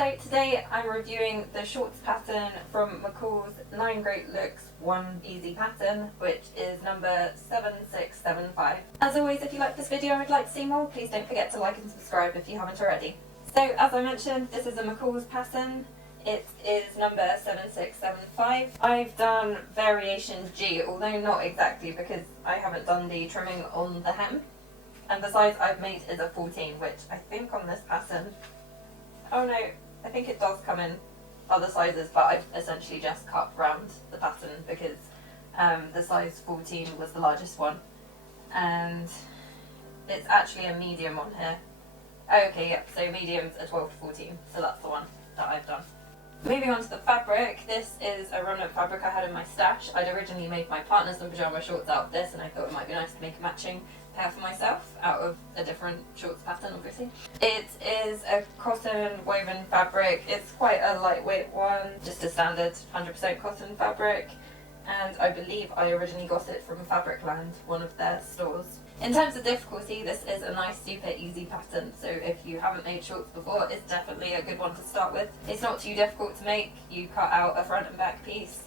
Hello, today I'm reviewing the shorts pattern from McCall's 9 Great Looks 1 Easy pattern, which is number 7675. As always, if you like this video and would like to see more, please don't forget to like and subscribe if you haven't already. So, as I mentioned, this is a McCall's pattern. It is number 7675. I've done variation G, although not exactly because I haven't done the trimming on the hem. And the size I've made is a 14, which I think on this pattern, oh no, I think it does come in other sizes, but I've essentially just cut round the pattern because the size 14 was the largest one. And it's actually a medium on here. Okay, yep, so mediums are 12 to 14, so that's the one that I've done. Moving on to the fabric, this is a remnant fabric I had in my stash. I'd originally made my partner some pyjama shorts out of this, and I thought it might be nice to make a matching pair for myself out of a different shorts pattern, obviously. It is a cotton woven fabric. It's quite a lightweight one, just a standard 100% cotton fabric, and I believe I originally got it from Fabricland, one of their stores. In terms of difficulty, this is a nice, super easy pattern, so if you haven't made shorts before, it's definitely a good one to start with. It's not too difficult to make. You cut out a front and back piece,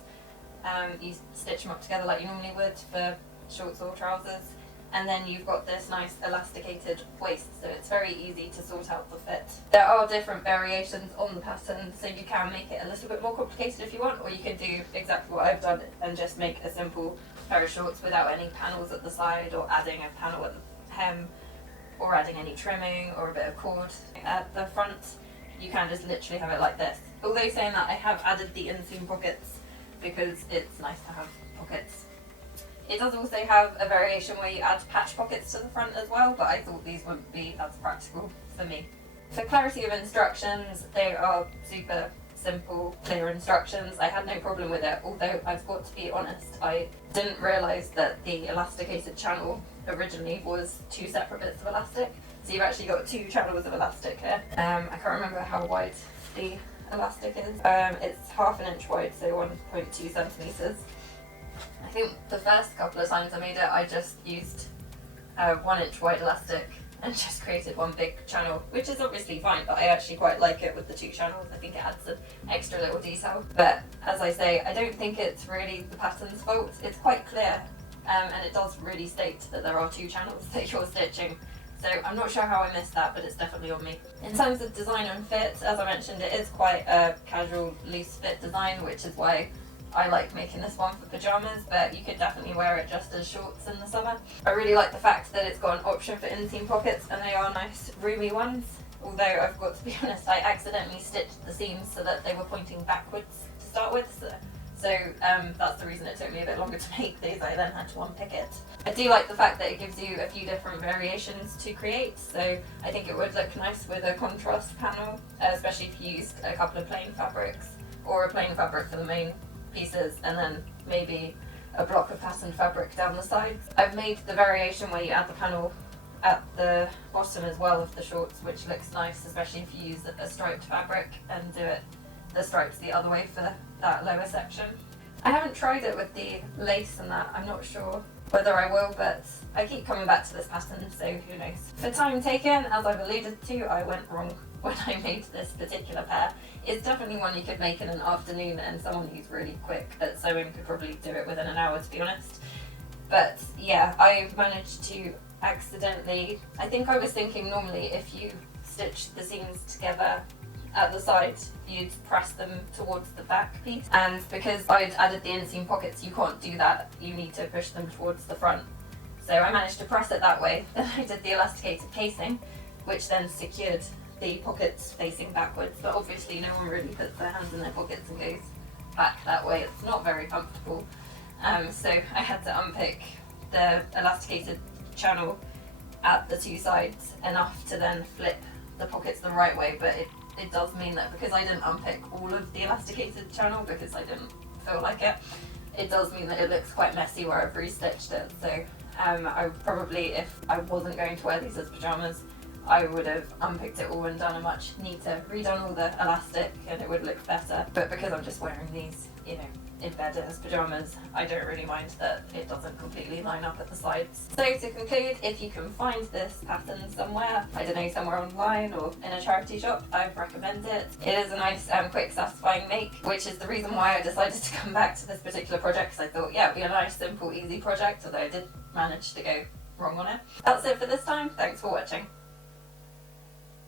you stitch them up together like you normally would for shorts or trousers, and then you've got this nice elasticated waist, so it's very easy to sort out the fit. There are different variations on the pattern, so you can make it a little bit more complicated if you want, or you can do exactly what I've done and just make a simple pair of shorts without any panels at the side, or adding a panel at the hem, or adding any trimming or a bit of cord. At the front, you can just literally have it like this. Although saying that, I have added the inseam pockets because it's nice to have pockets. It does also have a variation where you add patch pockets to the front as well, but I thought these wouldn't be as practical for me. For clarity of instructions, they are super simple, clear instructions. I had no problem with it, although I've got to be honest, I didn't realise that the elasticated channel originally was 2 separate bits of elastic. So you've actually got 2 channels of elastic here. I can't remember how wide the elastic is. It's ½ an inch wide, so 1.2 centimetres. I think the first couple of times I made it, I just used 1 inch wide elastic and just created one big channel, which is obviously fine, but I actually quite like it with the 2 channels. I think it adds an extra little detail. But as I say, I don't think it's really the pattern's fault. It's quite clear, and it does really state that there are 2 channels that you're stitching. So I'm not sure how I missed that, but it's definitely on me. In terms of design and fit, as I mentioned, it is quite a casual, loose fit design, which is why I like making this one for pyjamas, but you could definitely wear it just as shorts in the summer. I really like the fact that it's got an option for inseam pockets, and they are nice roomy ones. Although I've got to be honest, I accidentally stitched the seams so that they were pointing backwards to start with, so that's the reason it took me a bit longer to make these. I then had to unpick it. I do like the fact that it gives you a few different variations to create, so I think it would look nice with a contrast panel, especially if you used a couple of plain fabrics, or a plain fabric for the main pieces and then maybe a block of patterned fabric down the sides. I've made the variation where you add the panel at the bottom as well of the shorts, which looks nice, especially if you use a striped fabric and do it the stripes the other way for that lower section. I haven't tried it with the lace and that. I'm not sure whether I will, but I keep coming back to this pattern, so who knows. For time taken, as I've alluded to, I went wrong when I made this particular pair. It's definitely one you could make in an afternoon, and someone who's really quick at sewing could probably do it within an hour, to be honest. But yeah, I've managed to accidentally, I think I was thinking normally if you stitch the seams together at the side, you'd press them towards the back piece, and because I'd added the inseam pockets, you can't do that. You need to push them towards the front. So I managed to press it that way. Then I did the elasticated casing, which then secured the pockets facing backwards, but obviously no one really puts their hands in their pockets and goes back that way. It's not very comfortable. So I had to unpick the elasticated channel at the 2 sides enough to then flip the pockets the right way, but it does mean that because I didn't unpick all of the elasticated channel because I didn't feel like it does mean that it looks quite messy where I've restitched it. So I probably, if I wasn't going to wear these as pyjamas, I would have unpicked it all and done a much neater, redone all the elastic, and it would look better. But because I'm just wearing these, you know, in bed as pyjamas, I don't really mind that it doesn't completely line up at the sides. So to conclude, if you can find this pattern somewhere, I don't know, somewhere online or in a charity shop, I'd recommend it. It is a nice, quick, satisfying make, which is the reason why I decided to come back to this particular project, because I thought, yeah, it'd be a nice, simple, easy project, although I did manage to go wrong on it. That's it for this time. Thanks for watching.